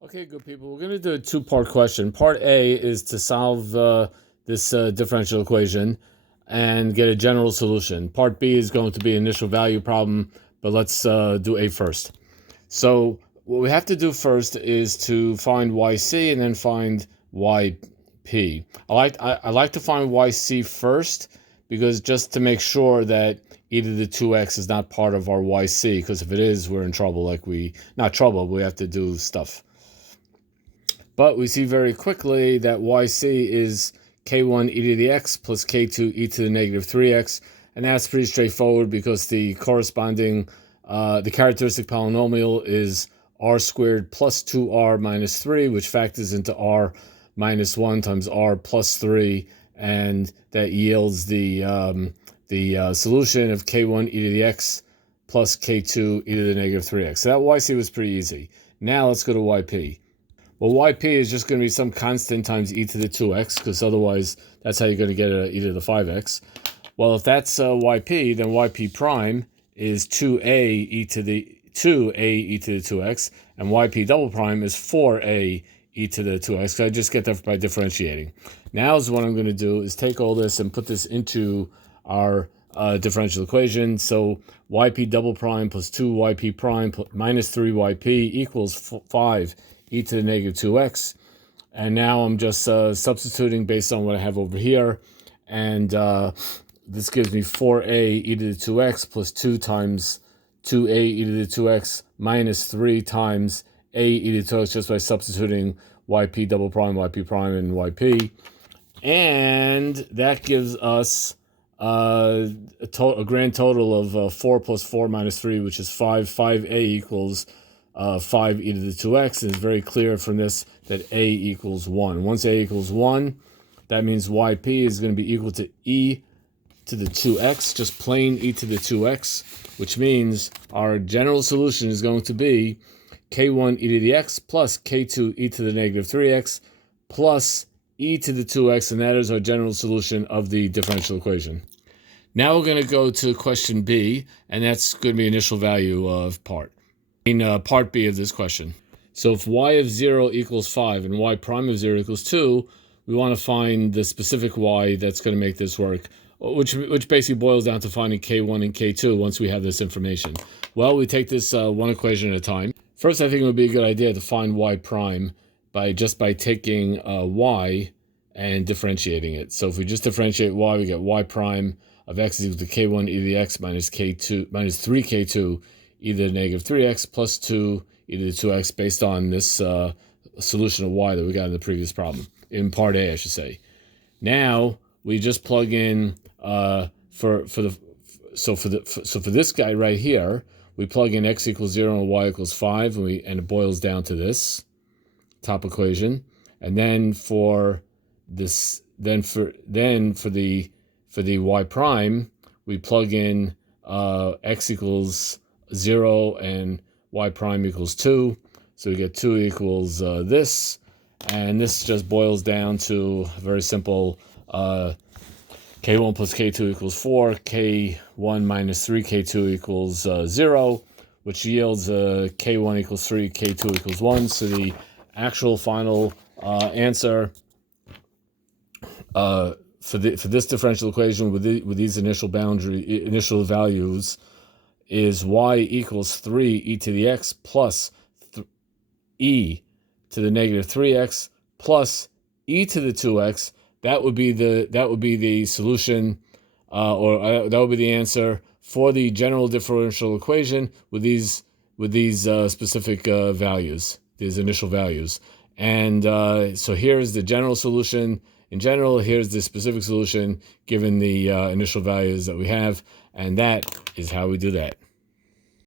Okay, good people. We're going to do a two-part question. Part A is to solve this differential equation and get a general solution. Part B is going to be an initial value problem, but let's do A first. So what we have to do first is to find YC and then find YP. I like to find YC first because just to make sure that either the 2x is not part of our YC, because if it is, we're in trouble. Not trouble, but we have to do stuff. But we see very quickly that YC is k1 e to the x plus k2 e to the negative 3x. And that's pretty straightforward because the corresponding, the characteristic polynomial is r squared plus 2r minus 3, which factors into r minus 1 times r plus 3. And that yields the solution of k1 e to the x plus k2 e to the negative 3x. So that YC was pretty easy. Now let's go to YP. Well, YP is just going to be some constant times e to the 2x, because otherwise that's how you're going to get e to the 5x. Well, if that's YP, then YP prime is 2a e to the 2x, and YP double prime is 4a e to the 2x. So I just get that by differentiating. Now is what I'm going to do is take all this and put this into our differential equation. So YP double prime plus 2YP prime minus 3YP equals 5 e to the negative 2x. And now I'm just substituting based on what I have over here. And this gives me 4a e to the 2x plus 2 times 2a e to the 2x minus 3 times a e to the 2x, just by substituting yp double prime, yp prime, and yp. And that gives us a grand total of 4 plus 4 minus 3, which is 5. 5a equals 5 e to the 2x, and it's very clear from this that a equals 1. Once a equals 1, that means yp is going to be equal to e to the 2x, just plain e to the 2x, which means our general solution is going to be k1 e to the x plus k2 e to the negative 3x plus e to the 2x, and that is our general solution of the differential equation. Now we're going to go to question B, and that's going to be initial value of part B of this question. So if y of 0 equals 5 and y prime of 0 equals 2, we want to find the specific y that's going to make this work, which basically boils down to finding k1 and k2 once we have this information. Well, we take this one equation at a time. First, I think it would be a good idea to find y prime by taking y and differentiating it. So if we just differentiate y, we get y prime of x is equal to k1 e to the x minus 3k2 e to the negative 3x plus 2 e to the 2x, based on this solution of y that we got in the previous problem, in part A, I should say. Now we just plug in for this guy right here, we plug in x equals 0 and y equals 5, and it boils down to this top equation. And then for this, for the y prime, we plug in x equals 0 and y prime equals 2. So we get 2 equals this. And this just boils down to very simple k1 plus k2 equals 4, k1 minus 3k2 equals 0, which yields k1 equals 3, k2 equals 1. So the actual final answer for this differential equation with these initial values is y equals 3 e to the x plus e to the negative 3x plus e to the 2x. That would be the solution, that would be the answer for the general differential equation with these specific values, these initial values. And so here's the general solution. In general, here's the specific solution given the initial values that we have, and that is how we do that.